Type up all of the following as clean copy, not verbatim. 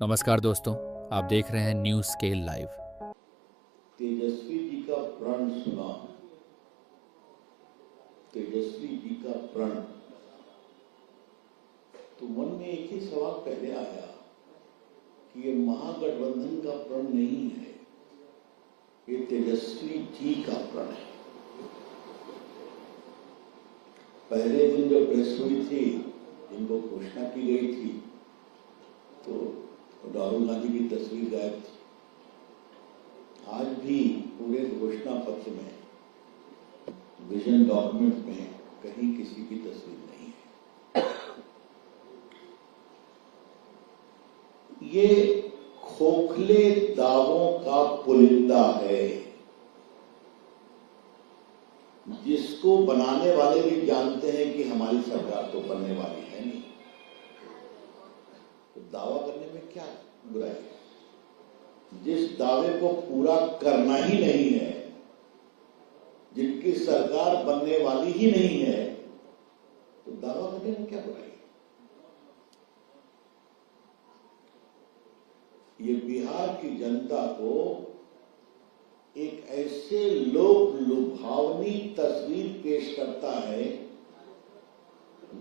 नमस्कार दोस्तों, आप देख रहे हैं news scale live. Tejashwi ji का प्रण सुना। तेजस्वी जी का प्रण, तो मन में एक ही सवाल पहले आया कि ये महागठबंधन का प्रण नहीं है, ये तेजस्वी जी का प्रण है। पहले दिन जो प्रेस हुई थी, जिनको घोषणा की गई थी, तो राहुल गांधी की तस्वीर गायब थी। आज भी पूरे घोषणा पत्र में, विजन डॉक्यूमेंट में कहीं किसी की तस्वीर नहीं है। ये खोखले दावों का पुलिंदा है, जिसको बनाने वाले भी जानते हैं कि हमारी सरकार तो बनने वाली है नहीं, तो दावा करने में क्या बुराई है? जिस दावे को पूरा करना ही नहीं है, जिनकी सरकार बनने वाली ही नहीं है, तो दावा करने में क्या बुराई है? ये बिहार की जनता को एक ऐसे लोक लुभावनी तस्वीर पेश करता है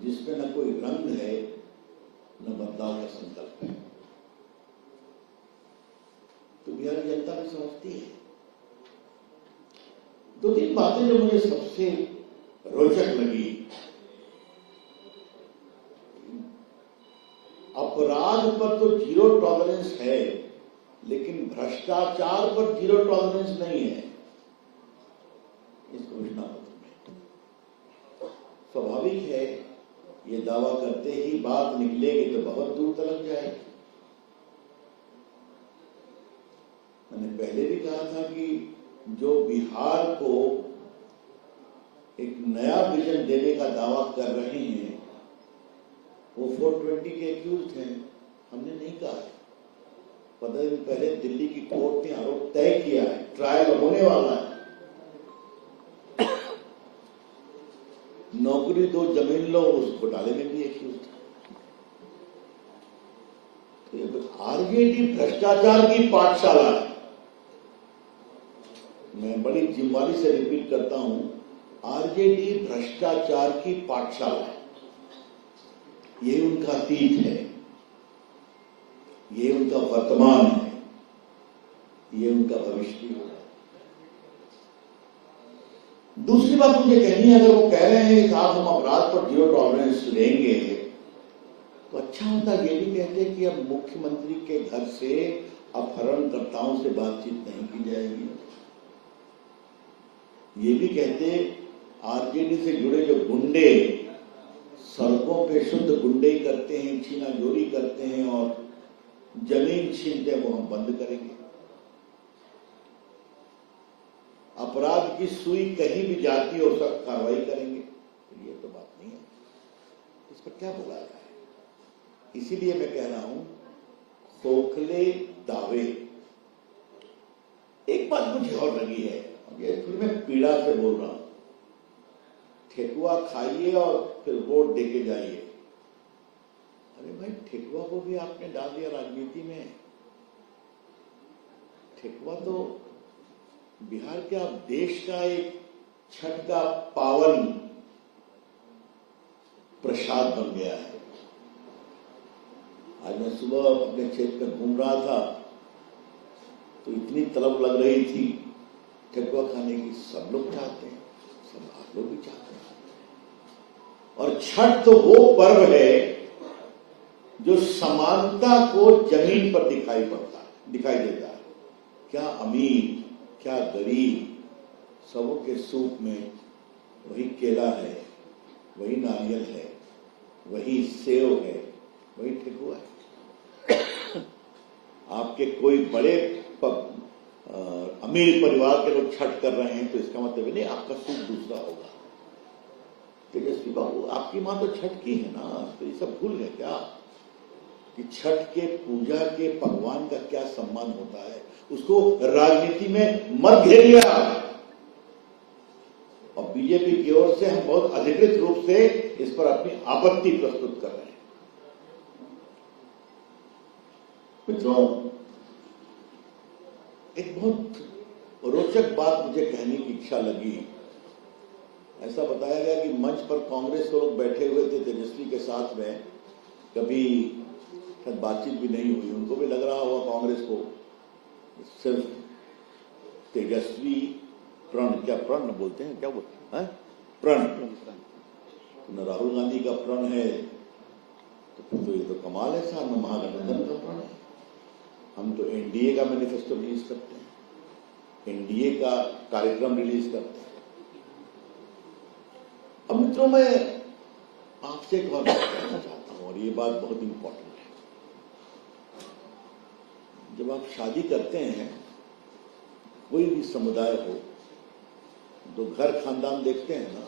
जिसमें न कोई रंग है, न बदलाव का संकल्प है। तो बिहार की जनता भी समझती है। दो तीन बातें जो मुझे सबसे रोचक लगी, अपराध पर तो जीरो टॉलरेंस है, लेकिन भ्रष्टाचार पर जीरो टॉलरेंस नहीं है इस घोषणा पत्र में। स्वाभाविक है, ये दावा करते ही बात निकलेगी तो बहुत दूर तक जाएगी। मैंने पहले भी कहा था कि जो बिहार को एक नया विजन देने का दावा कर रहे हैं, वो 420 के एक्यूज हैं। हमने नहीं कहा है। 15 दिन पहले दिल्ली की कोर्ट ने आरोप तय किया है, ट्रायल होने वाला है। नौकरी दो जमीन लो, उस घोटाले में भी एक्यूज था। तो आरजेडी भ्रष्टाचार की पाठशाला है। मैं बड़ी जिम्मेदारी से रिपीट करता हूं, आरजेडी भ्रष्टाचार की पाठशाला है। ये उनका अतीत है, ये उनका वर्तमान है, ये उनका भविष्य भी होगा। दूसरी बात मुझे कहनी है, अगर वो कह रहे हैं कि साहब हम अपराध पर जीरो टॉलरेंस लेंगे, तो अच्छा होता ये भी कहते कि अब मुख्यमंत्री के घर से अपहरणकर्ताओं से बातचीत नहीं की जाएगी। ये भी कहते आरजेडी से जुड़े जो गुंडे सड़कों पे शुद्ध गुंडे करते हैं, छीनाजोरी करते हैं और जमीन छीनते हैं, वो हम बंद करेंगे। अपराध की सुई कहीं भी जाती हो, सख्त कार्रवाई करेंगे। तो ये तो बात नहीं है, इस पर क्या बोला जाए? इसीलिए मैं कह रहा हूं, खोखले दावे। एक बात मुझे और लगी है, ये फिर मैं पीड़ा से बोल रहा हूं, ठेकुआ खाइए और फिर वोट देके जाइए। अरे भाई, ठेकुआ को भी आपने डाल दिया राजनीति में। ठेकुआ तो बिहार का, देश का एक छठ का पावन प्रसाद बन गया है। आज मैं सुबह अपने क्षेत्र में घूम रहा था, तो इतनी तलब लग रही थी ठेकुआ खाने की। सब लोग चाहते हैं, सब आप लोग भी चाहते हैं। और छठ तो वो पर्व है जो समानता को जमीन पर दिखाई देता है। क्या अमीर, क्या गरीब, सबों के सूप में वही केला है, वही नारियल है, वही सेव है, वही ठेकुआ है। आपके कोई बड़े अमीर परिवार के लोग छठ कर रहे हैं, तो इसका मतलब नहीं आपका सूप दूसरा होगा। तेजस्वी बाबू, आपकी मां तो छठ की है ना, तो ये सब भूल गए क्या कि छठ के पूजा के भगवान का क्या सम्मान होता है? उसको राजनीति में मत घेरिए। और बीजेपी की ओर से हम बहुत अधिकृत रूप से इस पर अपनी आपत्ति प्रस्तुत कर रहे हैं। मित्रों, एक बहुत रोचक बात मुझे कहने की इच्छा लगी। ऐसा बताया गया कि मंच पर कांग्रेस के लोग बैठे हुए थे तेजस्वी के साथ में, कभी शायद बातचीत भी नहीं हुई, उनको भी लग रहा होगा कांग्रेस को सिर्फ तेजस्वी प्रण, क्या प्रण बोलते हैं, क्या बोलते हैं, प्रण, न राहुल गांधी का प्रण है तो फिर तो ये तो कमाल है साहब, न महागठबंधन का प्रण है। हम तो एनडीए का मैनिफेस्टो रिलीज करते हैं, एनडीए का कार्यक्रम रिलीज करते हैं। अब मित्रों, मैं आपसे एक और बात कहना चाहता हूं और ये बात बहुत इंपॉर्टेंट है। जब आप शादी करते हैं, कोई भी समुदाय हो, तो घर खानदान देखते हैं ना,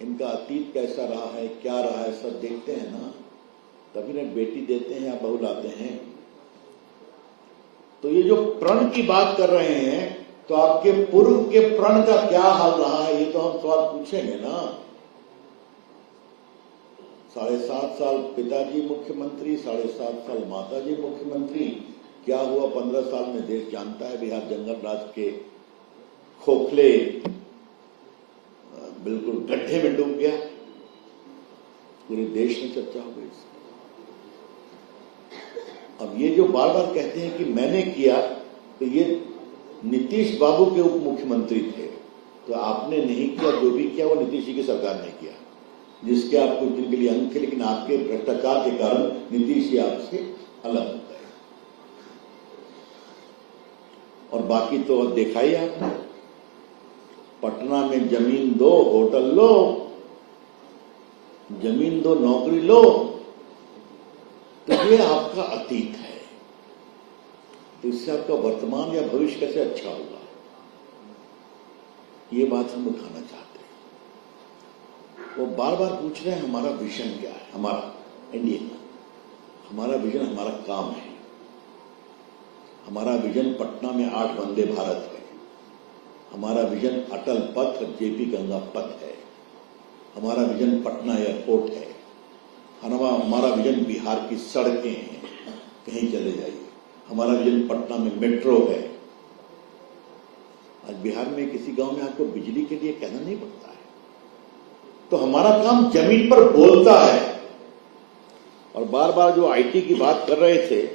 इनका अतीत कैसा रहा है, क्या रहा है, सब देखते हैं ना, तभी ना बेटी देते हैं या बहू लाते हैं। तो ये जो प्रण की बात कर रहे हैं, तो आपके पूर्व के प्रण का क्या हाल रहा है, ये तो हम सवाल पूछेंगे ना। 7.5 साल पिताजी मुख्यमंत्री, 7.5 साल माताजी मुख्यमंत्री, क्या हुआ 15 साल में देश जानता है। बिहार जंगल राज के खोखले बिल्कुल गड्ढे में डूब गया, पूरे देश में चर्चा हो गई। अब ये जो बार बार कहते हैं कि मैंने किया, तो ये नीतीश बाबू के उप मुख्यमंत्री थे, तो आपने नहीं किया, जो भी किया वो नीतीश जी की सरकार ने किया, जिसके आप कुछ दिन के लिए अंग थे, लेकिन आपके भ्रष्टाचार के कारण नीतीश जी आपसे अलग हो गए। और बाकी तो अब देखा ही आपने, पटना में जमीन दो होटल लो, जमीन दो नौकरी लो, तो ये आपका अतीत है। तो इससे आपका वर्तमान या भविष्य कैसे अच्छा होगा, ये बात हम उठाना चाहते हैं। वो बार बार पूछ रहे हैं हमारा विजन क्या है, हमारा इंडिया का हमारा विजन, हमारा काम है। हमारा विजन पटना में 8 वंदे भारत है, हमारा विजन अटल पथ और जेपी गंगा पथ है, हमारा विजन पटना एयरपोर्ट है, हमारा विजन बिहार की सड़कें हैं, कहीं चले जाइए। हमारा विजन पटना में मेट्रो है। आज बिहार में किसी गांव में आपको बिजली के लिए कहना नहीं पड़ता है। तो हमारा काम जमीन पर बोलता है। और बार बार जो आईटी की बात कर रहे थे,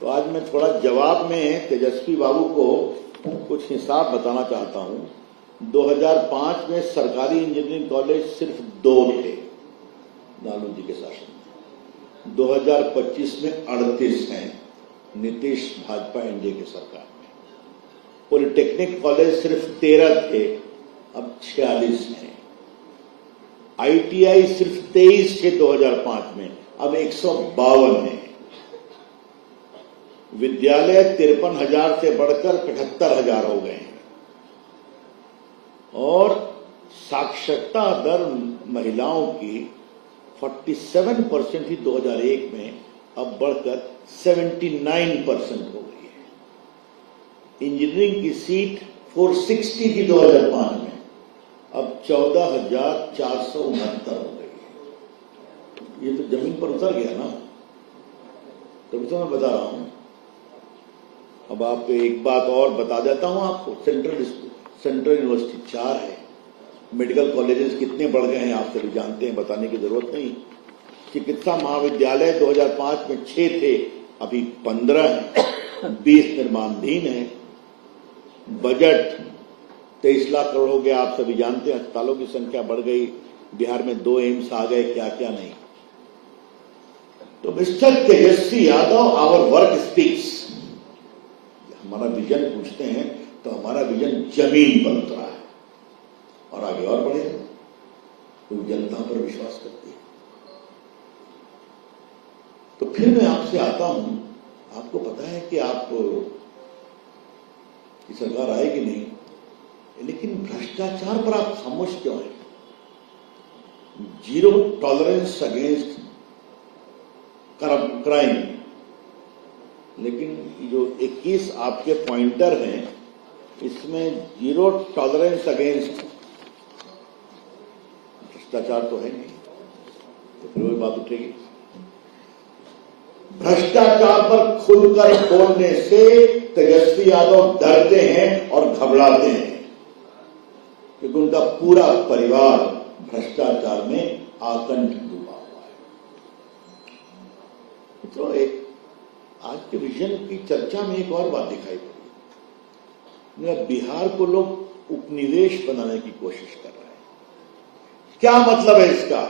तो आज मैं थोड़ा जवाब में तेजस्वी बाबू को कुछ हिसाब बताना चाहता हूं। 2005 में सरकारी इंजीनियरिंग कॉलेज सिर्फ 2 थे लालू जी के शासन में। 2025 में 38 हैं नीतीश भाजपा एनडीए की सरकार में। पॉलिटेक्निक कॉलेज सिर्फ 13 थे, अब 46 हैं। आईटीआई सिर्फ 23 थे 2005 में, अब 152 हैं। विद्यालय 53,000 से बढ़कर 78,000 हो गए हैं। और साक्षरता दर महिलाओं की 47% ही 2001 में, अब बढ़कर 79% हो गई है। इंजीनियरिंग की सीट 460 थी 2005 में, अब 14,469 हो गई है। ये तो जमीन पर उतर गया ना, तभी तो मैं बता रहा हूं। अब आप एक बात और बता देता हूं आपको, सेंट्रल यूनिवर्सिटी 4 है। मेडिकल कॉलेजेस कितने बढ़ गए हैं आप सभी जानते हैं, बताने की जरूरत नहीं। चिकित्सा महाविद्यालय 2005 में 6 थे, अभी 15 हैं। 20 निर्माणाधीन है। बजट 23 लाख करोड़ हो गया, आप सभी जानते हैं। अस्पतालों की संख्या बढ़ गई, बिहार में 2 एम्स आ गए, क्या क्या नहीं। तो mister Tejashwi Yadav, our work speaks. हमारा विजन पूछते हैं तो हमारा विजन जमीन पर उतरा है और आगे और बढ़ेगा। कोई जनता पर विश्वास करती है। तो फिर मैं आपसे आता हूं, आपको पता है कि आप की सरकार आएगी नहीं, लेकिन भ्रष्टाचार पर आप खामोश क्यों हैं? 0 टॉलरेंस अगेंस्ट क्राइम, लेकिन जो 21 आपके पॉइंटर हैं, इसमें 0 टॉलरेंस अगेंस्ट भ्रष्टाचार तो है नहीं। तो फिर वही बात उठेगी। भ्रष्टाचार पर खुलकर बोलने से तेजस्वी यादव डरते हैं और घबराते हैं, क्योंकि उनका पूरा परिवार भ्रष्टाचार में आकंठ डूबा हुआ है। मित्रों, एक आज के विजन की चर्चा में एक और बात दिखाई पड़ी। बिहार को लोग उपनिवेश बनाने की कोशिश कर रहे हैं। क्या मतलब है इसका?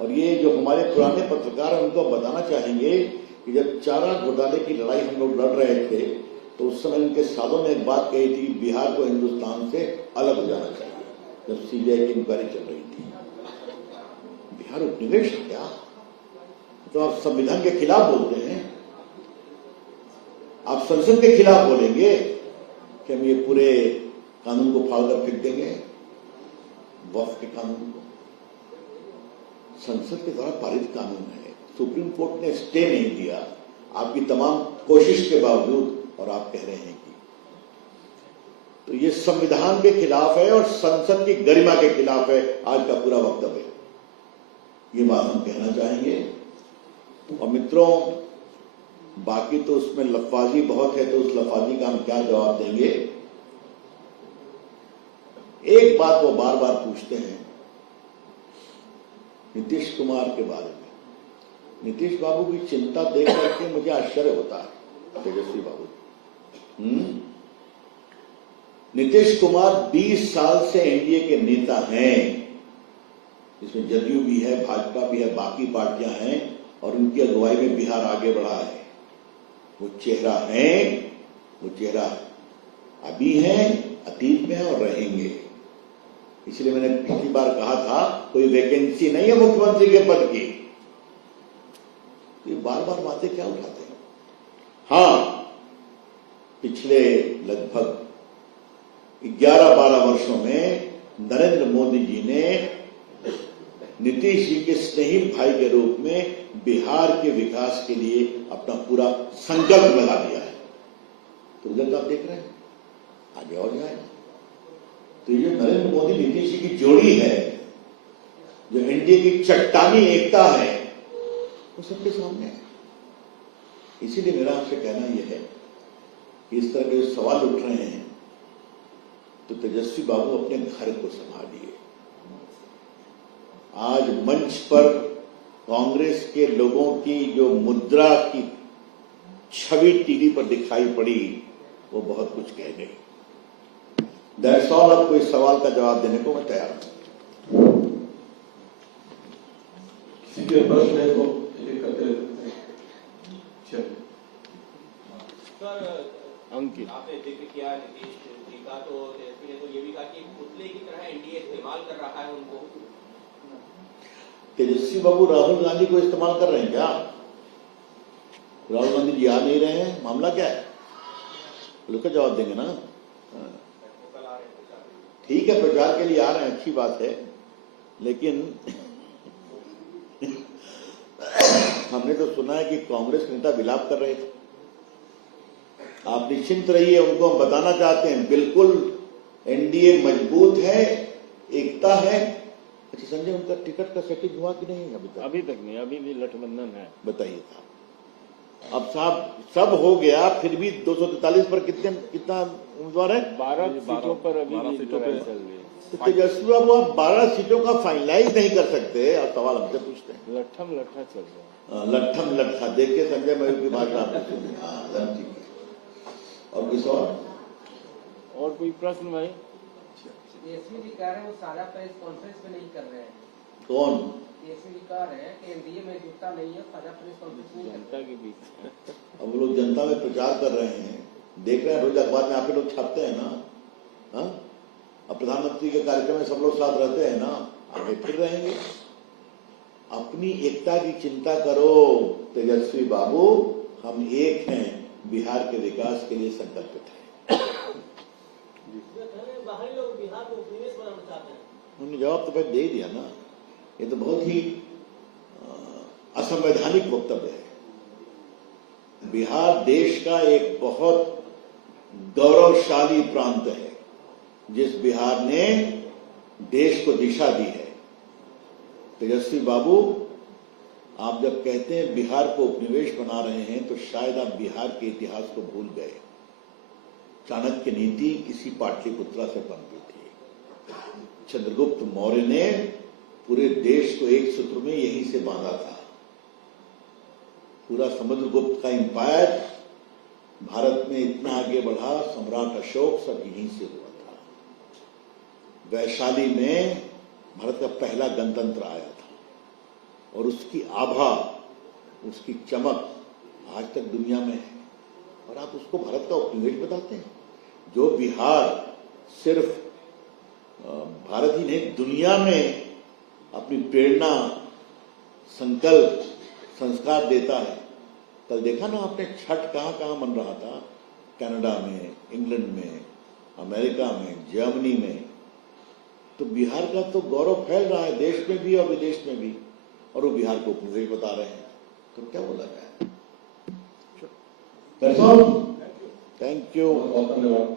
और ये जो हमारे पुराने पत्रकार हैं उनको बताना चाहेंगे कि जब चारा घोटाले की लड़ाई हम लोग लड़ रहे थे तो उस समय उनके सालों ने एक बात कही थी, बिहार को हिंदुस्तान से अलग हो जाना चाहिए, जब सीबीआई की इंक्वायरी चल रही थी। बिहार उपनिवेश है क्या? तो आप संविधान के खिलाफ बोलते हैं, आप संसद के खिलाफ बोलेंगे कि हम ये पूरे कानून को फाड़कर फेंक देंगे, वक्फ के कानून को। संसद के द्वारा पारित कानून है, सुप्रीम कोर्ट ने स्टे नहीं दिया आपकी तमाम कोशिश के बावजूद, और आप कह रहे हैं कि तो ये संविधान के खिलाफ है और संसद की गरिमा के खिलाफ है आज का पूरा वक्तव्य। ये बात हम कहना चाहेंगे। और मित्रों, बाकी तो उसमें लफाजी बहुत है, तो उस लफाजी का हम क्या जवाब देंगे? एक बात वो बार बार पूछते हैं नीतीश कुमार के बारे में। नीतीश बाबू की चिंता देख करके मुझे आश्चर्य होता है। तेजस्वी बाबू, नीतीश कुमार 20 साल से एनडीए के नेता हैं, इसमें जदयू भी है, भाजपा भी है, बाकी पार्टियां हैं, और उनकी अगुवाई में बिहार आगे बढ़ा है। वो चेहरा है, वो चेहरा अभी है, अतीत में है और रहेंगे। इसलिए मैंने पिछली बार कहा था कोई वैकेंसी नहीं है मुख्यमंत्री के पद की। ये बार बार बातें क्या उठाते हैं? हां, पिछले लगभग 11-12 वर्षों में नरेंद्र मोदी जी ने नीतीश जी के स्नेही भाई के रूप में बिहार के विकास के लिए अपना पूरा संकल्प लगा दिया है। तो रिजल्ट आप देख रहे हैं, आगे और जाएगा। तो ये नरेंद्र मोदी नीतीश जी की जोड़ी है, जो एनडीए की चट्टानी एकता है, वो सबके सामने है। इसीलिए मेरा आपसे कहना यह है कि इस तरह के सवाल उठ रहे हैं तो तेजस्वी बाबू अपने घर को संभालिए। आज मंच पर कांग्रेस के लोगों की जो मुद्रा की छवि टीवी पर दिखाई पड़ी, वो बहुत कुछ कह गई। That's all. अब कोई सवाल का जवाब देने को मैं तैयार हूं। किसी के प्रश्न है तो एक करते रहते अंकित, आपने जिक्र किया नीतीश जी का, तो तेजस्वी ने तो ये भी कहा कि पुतले की तरह एनडीए इस्तेमाल कर रहा है उनको। तेजस्वी बाबू राहुल गांधी को इस्तेमाल कर रहे हैं क्या? राहुल गांधी जी आ नहीं रहे हैं, मामला क्या है? उसका जवाब देंगे ना। ठीक है, प्रचार के लिए आ रहे हैं, अच्छी बात है, लेकिन हमने तो सुना है कि कांग्रेस नेता विलाप कर रहे थे। आप निश्चिंत रहिए, उनको हम बताना चाहते हैं बिल्कुल एनडीए मजबूत है, एकता है। अच्छा संजय, उनका टिकट का सेटिंग हुआ कि नहीं अभी तक? अभी तक नहीं, अभी भी गठबंधन है। बताइए साहब। अब साहब सब हो गया, फिर भी 243 पर कितना उम्मीदवार है? 12 सीटों पर अभी भी सीटों पे चल रही है। तो तेजस्वी बाबू आप 12 सीटों का फाइनलाइज नहीं कर सकते और सवाल हमसे पूछते हैं। लट्ठम लट्ठा चल रहा है। लट्ठम लट्ठा देखिए संजय मयूर की भाषा आपने सुनी। हाँ, ठीक है। और किस और कोई प्रश्न भाई? तेजस्वी जी कह रहे हैं वो साझा प्रेस कॉन्फ्रेंस में नहीं कर रहे हैं। कौन? तेजस्वी जी कह रहे हैं कि एनडीए में जुटता नहीं है, साझा प्रेस कॉन्फ्रेंस नहीं जनता के बीच अब लोग जनता में प्रचार कर रहे हैं, देख रहे हैं, रोज अखबार में आप लोग छापते हैं ना। हाँ, अब प्रधानमंत्री के कार्यक्रम में सब लोग साथ रहते हैं ना, आगे फिर रहेंगे। अपनी एकता की चिंता करो तेजस्वी बाबू, हम एक हैं, बिहार के विकास के लिए संकल्पित हैं। बाहरी लोग बिहार को उपनिवेश बनाना चाहते हैं। उन्होंने जवाब तो पहले दे दिया ना। ये तो बहुत ही असंवैधानिक वक्तव्य है। बिहार देश का एक बहुत गौरवशाली प्रांत है, जिस बिहार ने देश को दिशा दी है। तेजस्वी बाबू, आप जब कहते हैं बिहार को उपनिवेश बना रहे हैं तो शायद आप बिहार के इतिहास को भूल गए। चाणक्य नीति इसी पाटलिपुत्रा से पनपी थी। चंद्रगुप्त मौर्य ने पूरे देश को एक सूत्र में यहीं से बांधा था। पूरा समुद्रगुप्त का एम्पायर भारत में इतना आगे बढ़ा, सम्राट अशोक सब यहीं से हुआ था। वैशाली में भारत का पहला गणतंत्र आया था और उसकी आभा, उसकी चमक आज तक दुनिया में है और आप उसको भारत का उपनिवेश बताते हैं। जो बिहार सिर्फ भारत ही नहीं दुनिया में अपनी प्रेरणा, संकल्प, संस्कार देता है। कल देखा ना आपने छठ कहां कहां मन रहा था, कनाडा में, इंग्लैंड में, अमेरिका में, जर्मनी में। तो बिहार का तो गौरव फैल रहा है देश में भी और विदेश में भी, और वो बिहार को उपनिवेश बता रहे हैं। तो क्या बोला जाए। That's all. Thank you. बहुत धन्यवाद।